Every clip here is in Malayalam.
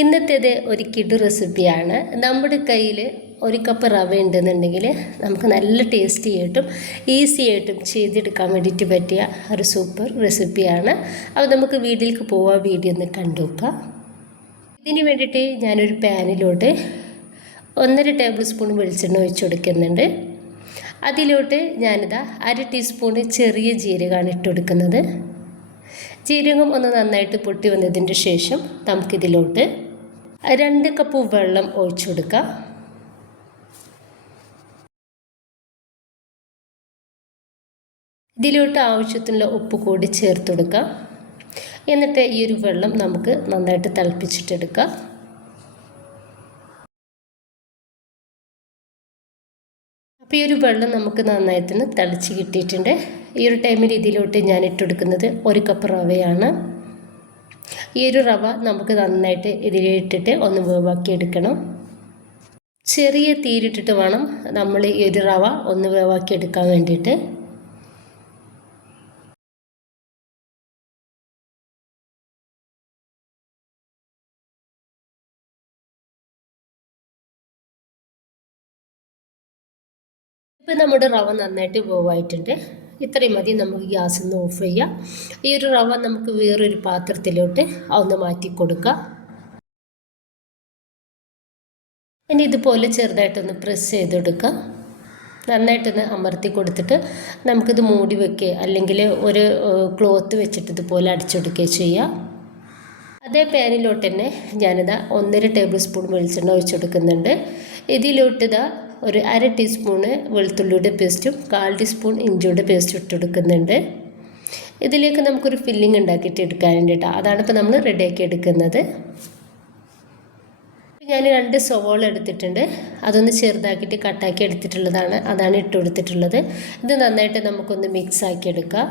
ഇന്നത്തേത് ഒരു കിടു റെസിപ്പിയാണ്. നമ്മുടെ കയ്യിൽ ഒരു കപ്പ് റവ ഉണ്ടെന്നുണ്ടെങ്കിൽ നമുക്ക് നല്ല ടേസ്റ്റി ആയിട്ടും ഈസി ആയിട്ടും ചെയ്തെടുക്കാൻ വേണ്ടിയിട്ട് പറ്റിയ ഒരു സൂപ്പർ റെസിപ്പിയാണ്. അപ്പോൾ നമുക്ക് വീട്ടിലേക്ക് പോവാ വീഡിയോ ഒന്ന് കണ്ടു നോക്കാം. ഇതിന് വേണ്ടിയിട്ട് ഞാനൊരു പാനിലോട്ട് ഒന്നര ടേബിൾ സ്പൂൺ വെളിച്ചെണ്ണ ഒഴിച്ചു കൊടുക്കുന്നുണ്ട്. അതിലോട്ട് ഞാനിതാ അര ടീസ്പൂണ് ചെറിയ ജീരകമാണ് ഇട്ട് കൊടുക്കുന്നത്. ജീരകം ഒന്ന് നന്നായിട്ട് പൊട്ടി വന്നതിന്റെ ശേഷം നമുക്കിതിലോട്ട് രണ്ട് കപ്പ് വെള്ളം ഒഴിച്ചു കൊടുക്കുക. ഇതിലോട്ട് ആവശ്യത്തിനുള്ള ഉപ്പ് കൂടി ചേർത്ത് കൊടുക്കാം എന്നിട്ട് ഈ ഒരു വെള്ളം നമുക്ക് നന്നായിട്ട് തിളപ്പിച്ചിട്ടെടുക്കാം അപ്പോൾ ഈ ഒരു വെള്ളം നമുക്ക് നന്നായിട്ടൊന്ന് തിളച്ച് കിട്ടിയിട്ടുണ്ട്. ഈ ഒരു ടൈമിൽ ഇതിലോട്ട് ഞാൻ ഇട്ടെടുക്കുന്നത് ഒരു കപ്പ് റവയാണ്. ഈ ഒരു റവ നമുക്ക് നന്നായിട്ട് ഇതിലിട്ടിട്ട് ഒന്ന് വേവാക്കി എടുക്കണം. ചെറിയ തീരിട്ടിട്ട് വേണം നമ്മൾ ഈ ഒരു റവ ഒന്ന് വേവാക്കി എടുക്കാൻ വേണ്ടിയിട്ട്. ഇപ്പം നമ്മുടെ റവ നന്നായിട്ട് വേവായിട്ടുണ്ട്. ഇത്രയും മതി നമുക്ക് ഗ്യാസ് ഒന്ന് ഓഫ് ചെയ്യാം. ഈ ഒരു റവ നമുക്ക് വേറൊരു പാത്രത്തിലോട്ട് ഒന്ന് മാറ്റി കൊടുക്കാം. ഇനി ഇതുപോലെ ചെറുതായിട്ടൊന്ന് പ്രസ് ചെയ്തെടുക്കാം. നന്നായിട്ടൊന്ന് അമർത്തി കൊടുത്തിട്ട് നമുക്കിത് മൂടി വെക്കുക. അല്ലെങ്കിൽ ഒരു ക്ലോത്ത് വെച്ചിട്ട് ഇതുപോലെ അടിച്ചെടുക്കുക ചെയ്യാം. അതേ പാനിലോട്ട് തന്നെ ഞാനിതാ ഒന്നര ടേബിൾ സ്പൂൺ വെളിച്ചെണ്ണ ഒഴിച്ചെടുക്കുന്നുണ്ട്. ഇതിലോട്ടിതാ ഒരു അര ടീസ്പൂണ് വെളുത്തുള്ളിയുടെ പേസ്റ്റും കാൽ ടീസ്പൂൺ ഇഞ്ചിയുടെ പേസ്റ്റും ഇട്ടെടുക്കുന്നുണ്ട്. ഇതിലേക്ക് നമുക്കൊരു ഫില്ലിംഗ് ഉണ്ടാക്കിയിട്ട് എടുക്കാനുണ്ട് കേട്ടോ അതാണ് ഇപ്പോൾ നമ്മൾ റെഡിയാക്കി എടുക്കുന്നത്. ഞാൻ രണ്ട് സവോള എടുത്തിട്ടുണ്ട്. അതൊന്ന് ചെറുതാക്കിയിട്ട് കട്ടാക്കി എടുത്തിട്ടുള്ളതാണ്. അതാണ് ഇട്ട് കൊടുത്തിട്ടുള്ളത്. ഇത് നന്നായിട്ട് നമുക്കൊന്ന് മിക്സ് ആക്കി എടുക്കാം.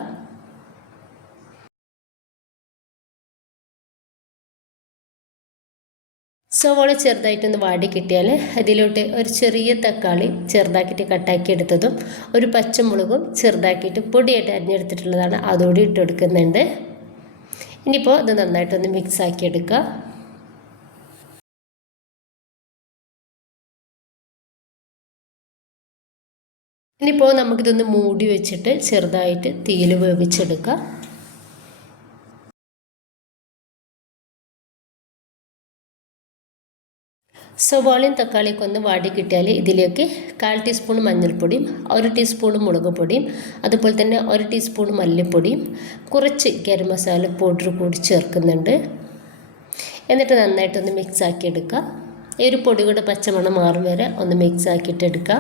സവോള ചെറുതായിട്ടൊന്ന് വാടി കിട്ടിയാൽ അതിലോട്ട് ഒരു ചെറിയ തക്കാളി ചെറുതാക്കിയിട്ട് കട്ടാക്കി എടുത്തതും ഒരു പച്ചമുളകും ചെറുതാക്കിയിട്ട് പൊടിയായിട്ട് അരിഞ്ഞെടുത്തിട്ടുള്ളതാണ് അതോടെ ഇട്ട് കൊടുക്കുന്നുണ്ട്. ഇനിയിപ്പോൾ ഇത് നന്നായിട്ടൊന്ന് മിക്സ് ആക്കി എടുക്കുക ഇനിയിപ്പോൾ നമുക്കിതൊന്ന് മൂടി വെച്ചിട്ട് ചെറുതായിട്ട് തീയിൽ വേവിച്ചെടുക്കാം. സവാളയും തക്കാളിയൊക്കെ ഒന്ന് വാടി കിട്ടിയാൽ ഇതിലേക്ക് കാൽ ടീസ്പൂൺ മഞ്ഞൾപ്പൊടിയും ഒരു ടീസ്പൂൺ മുളക് പൊടിയും അതുപോലെ തന്നെ ഒരു ടീസ്പൂൺ മല്ലിപ്പൊടിയും കുറച്ച് ഗരം മസാല പൗഡർ കൂടി ചേർക്കുന്നുണ്ട്. എന്നിട്ട് നന്നായിട്ടൊന്ന് മിക്സ് ആക്കി എടുക്കുക ഈ ഒരു പൊടിയുടെ പച്ചമണം മാറും വരെ ഒന്ന് മിക്സ് ആക്കിയിട്ട് എടുക്കുക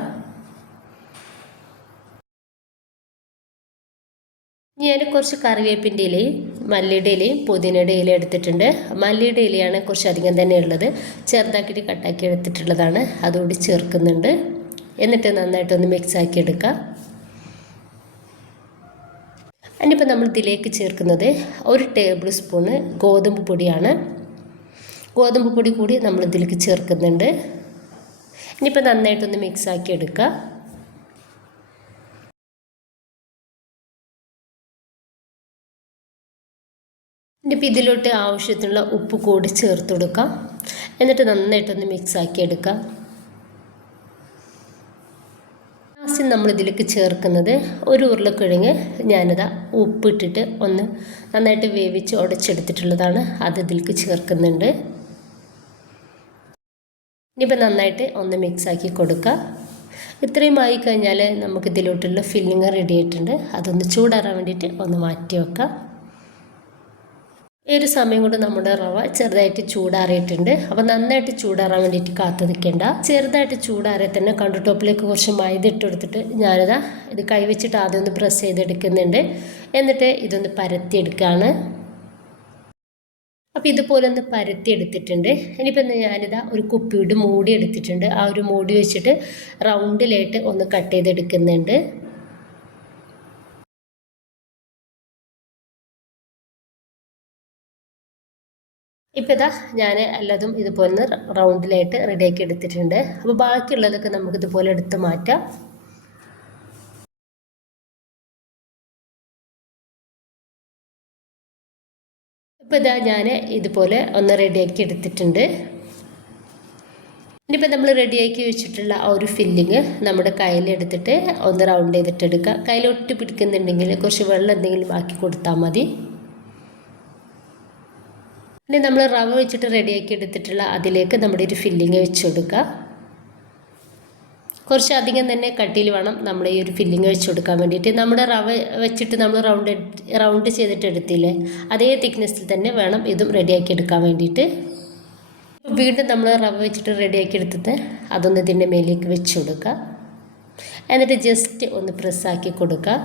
ഞാൻ കുറച്ച് കറിവേപ്പിന്റെ ഇലയും മല്ലിയുടെ ഇലയും പുതിനയുടെ ഇല എടുത്തിട്ടുണ്ട്. മല്ലിയുടെ ഇലയാണ് കുറച്ച് അധികം തന്നെ ഉള്ളത്. ചെറുതാക്കിയിട്ട് കട്ടാക്കി എടുത്തിട്ടുള്ളതാണ്. അതുകൂടി ചേർക്കുന്നുണ്ട്. എന്നിട്ട് നന്നായിട്ടൊന്ന് മിക്സ് ആക്കി എടുക്കുക അതിനിപ്പോൾ നമ്മൾ ഇതിലേക്ക് ചേർക്കുന്നത് ഒരു ടേബിൾ സ്പൂണ് ഗോതമ്പ് പൊടിയാണ്. ഗോതമ്പ് പൊടി കൂടി നമ്മൾ ഇതിലേക്ക് ചേർക്കുന്നുണ്ട്. ഇനിയിപ്പോൾ നന്നായിട്ടൊന്ന് മിക്സ് ആക്കി എടുക്കുക ഇനിയിപ്പോൾ ഇതിലോട്ട് ആവശ്യത്തിനുള്ള ഉപ്പ് കൂടി ചേർത്ത് കൊടുക്കാം. എന്നിട്ട് നന്നായിട്ടൊന്ന് മിക്സ് ആക്കി എടുക്കാം. ലാസ്റ്റ് നമ്മൾ ഇതിലേക്ക് ചേർക്കുന്നത് ഒരു ഉരുളക്കിഴങ്ങ് ഞാനത് ഉപ്പിട്ടിട്ട് ഒന്ന് നന്നായിട്ട് വേവിച്ച് ഉടച്ചെടുത്തിട്ടുള്ളതാണ്. അത് ഇതിലേക്ക് ചേർക്കുന്നുണ്ട്. ഇനിയിപ്പോൾ നന്നായിട്ട് ഒന്ന് മിക്സ് ആക്കി കൊടുക്കുക ഇത്രയും ആയി കഴിഞ്ഞാൽ നമുക്ക് ഇതിലോട്ടുള്ള ഫില്ലിങ് റെഡി ആയിട്ടുണ്ട്. അതൊന്ന് ചൂടാറാൻ വേണ്ടിയിട്ട് ഒന്ന് മാറ്റി വെക്കാം. ഈ ഒരു സമയം കൊണ്ട് നമ്മുടെ റവ ചെറുതായിട്ട് ചൂടാറിയിട്ടുണ്ട്. അപ്പോൾ നന്നായിട്ട് ചൂടാറാൻ വേണ്ടിയിട്ട് കാത്തു നിൽക്കേണ്ട. ചെറുതായിട്ട് ചൂടാറിയ തന്നെ കണ്ടു ടോപ്പിലേക്ക് കുറച്ച് മൈദ ഇട്ട് കൊടുത്തിട്ട് ഞാനിതാ ഇത് കൈവച്ചിട്ട് ആദ്യം ഒന്ന് പ്രസ് ചെയ്തെടുക്കുന്നുണ്ട്. എന്നിട്ട് ഇതൊന്ന് പരത്തിയെടുക്കുകയാണ് അപ്പോൾ ഇതുപോലെ ഒന്ന് പരത്തി എടുത്തിട്ടുണ്ട് ഇനിയിപ്പോൾ ഞാനിതാ ഒരു കുപ്പിയുടെ മൂടി എടുത്തിട്ടുണ്ട്. ആ ഒരു മൂടി വെച്ചിട്ട് റൗണ്ടിലായിട്ട് ഒന്ന് കട്ട് ചെയ്തെടുക്കുന്നുണ്ട്. ഇപ്പം ഇതാ ഞാൻ എല്ലാതും ഇതുപോലെ ഒന്ന് റൗണ്ടിലായിട്ട് റെഡിയാക്കി എടുത്തിട്ടുണ്ട്. അപ്പോൾ ബാക്കിയുള്ളതൊക്കെ നമുക്ക് ഇതുപോലെ എടുത്ത് മാറ്റാം. ഇപ്പോൾ ഇതാ ഞാൻ ഇതുപോലെ ഒന്ന് റെഡിയാക്കി എടുത്തിട്ടുണ്ട്. ഇനിയിപ്പോൾ നമ്മൾ റെഡിയാക്കി വെച്ചിട്ടുള്ള ആ ഒരു ഫില്ലിങ് നമ്മുടെ കയ്യിലെടുത്തിട്ട് ഒന്ന് റൗണ്ട് ചെയ്തിട്ടെടുക്കുക. കയ്യിൽ ഒട്ടി പിടിക്കുന്നുണ്ടെങ്കിൽ കുറച്ച് വെള്ളം എന്തെങ്കിലും ബാക്കി കൊടുത്താൽ മതി. ഇനി നമ്മൾ റവ വെച്ചിട്ട് റെഡിയാക്കി എടുത്തിട്ടുള്ള അതിലേക്ക് നമ്മുടെ ഒരു ഫില്ലിങ് വെച്ച് കൊടുക്കുക കുറച്ച് അധികം തന്നെ കട്ടിയിൽ വേണം നമ്മൾ ഈ ഒരു ഫില്ലിങ് വെച്ച് കൊടുക്കാൻ വേണ്ടിയിട്ട്. നമ്മുടെ റവ വെച്ചിട്ട് നമ്മൾ റൗണ്ട് റൗണ്ട് ചെയ്തിട്ട് എടുത്തില്ലേ അതേ തിക്നെസ്സിൽ തന്നെ വേണം ഇതും റെഡിയാക്കി എടുക്കാൻ വേണ്ടിയിട്ട്. വീണ്ടും നമ്മൾ റവ വെച്ചിട്ട് റെഡിയാക്കി എടുത്തിട്ട് അതൊന്ന് ഇതിന്റെ മേലേക്ക് വെച്ച് കൊടുക്കുക എന്നിട്ട് ജസ്റ്റ് ഒന്ന് പ്രസ്സാക്കി കൊടുക്കുക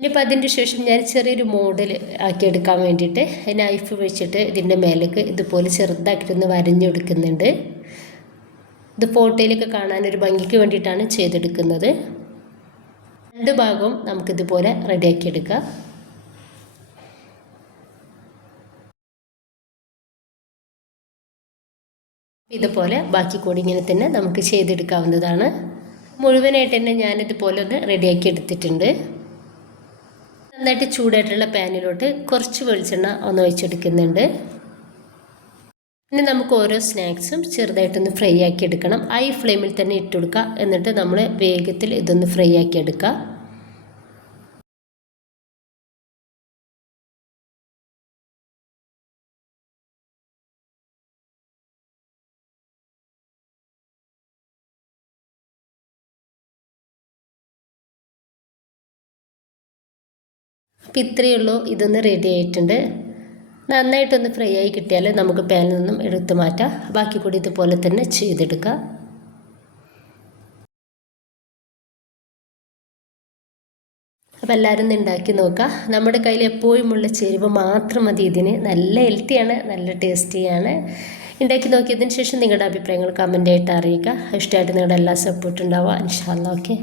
ഇനിയിപ്പോൾ അതിന്റെ ശേഷം ഞാൻ ചെറിയൊരു മോഡൽ ആക്കി എടുക്കാൻ വേണ്ടിയിട്ട് നൈഫ് വെച്ചിട്ട് ഇതിന്റെ മേലേക്ക് ഇതുപോലെ ചെറുതാക്കിയിട്ടൊന്ന് വരഞ്ഞെടുക്കുന്നുണ്ട്. ഇത് ഫോട്ടോയിലൊക്കെ കാണാൻ ഒരു ഭംഗിക്ക് വേണ്ടിയിട്ടാണ് ചെയ്തെടുക്കുന്നത്. രണ്ട് ഭാഗവും നമുക്കിതുപോലെ റെഡിയാക്കി എടുക്കാം. ഇതുപോലെ ബാക്കി കൂടി ഇങ്ങനെ തന്നെ നമുക്ക് ചെയ്തെടുക്കാവുന്നതാണ്. മുഴുവനായിട്ട് തന്നെ ഞാനിതുപോലെ ഒന്ന് റെഡിയാക്കി എടുത്തിട്ടുണ്ട്. നന്നായിട്ട് ചൂടായിട്ടുള്ള പാനിലോട്ട് കുറച്ച് വെളിച്ചെണ്ണ ഒന്ന് ഒഴിച്ചെടുക്കുന്നുണ്ട്. ഇനി നമുക്ക് ഓരോ സ്നാക്സും ചെറുതായിട്ടൊന്ന് ഫ്രൈ ആക്കി എടുക്കണം. ഹൈ ഫ്ലെയിമിൽ തന്നെ ഇട്ട് കൊടുക്കുക. എന്നിട്ട് നമ്മൾ വേഗത്തിൽ ഇതൊന്ന് ഫ്രൈ ആക്കി എടുക്കുക. അപ്പോൾ ഇത്രയേ ഉള്ളൂ. ഇതൊന്ന് റെഡി ആയിട്ടുണ്ട്. നന്നായിട്ടൊന്ന് ഫ്രൈ ആയി കിട്ടിയാൽ നമുക്ക് പാനിൽ നിന്നും എടുത്തു മാറ്റാം. ബാക്കി കൂടി ഇതുപോലെ തന്നെ ചെയ്തെടുക്കാം. അപ്പോൾ എല്ലാവരും ഒന്ന് ഉണ്ടാക്കി നോക്കുക. നമ്മുടെ കയ്യിൽ എപ്പോഴുമുള്ള ചേരുവ മാത്രം മതി ഇതിന്. നല്ല ഹെൽത്തിയാണ് നല്ല ടേസ്റ്റിയാണ് ഉണ്ടാക്കി നോക്കിയതിന് ശേഷം നിങ്ങളുടെ അഭിപ്രായങ്ങൾ കമന്റ് ആയിട്ട് അറിയിക്കുക. ഇഷ്ടമായിട്ട് നിങ്ങളുടെ എല്ലാ സപ്പോർട്ടും ഉണ്ടാവുക. ഇൻഷാല്ല ഓക്കെ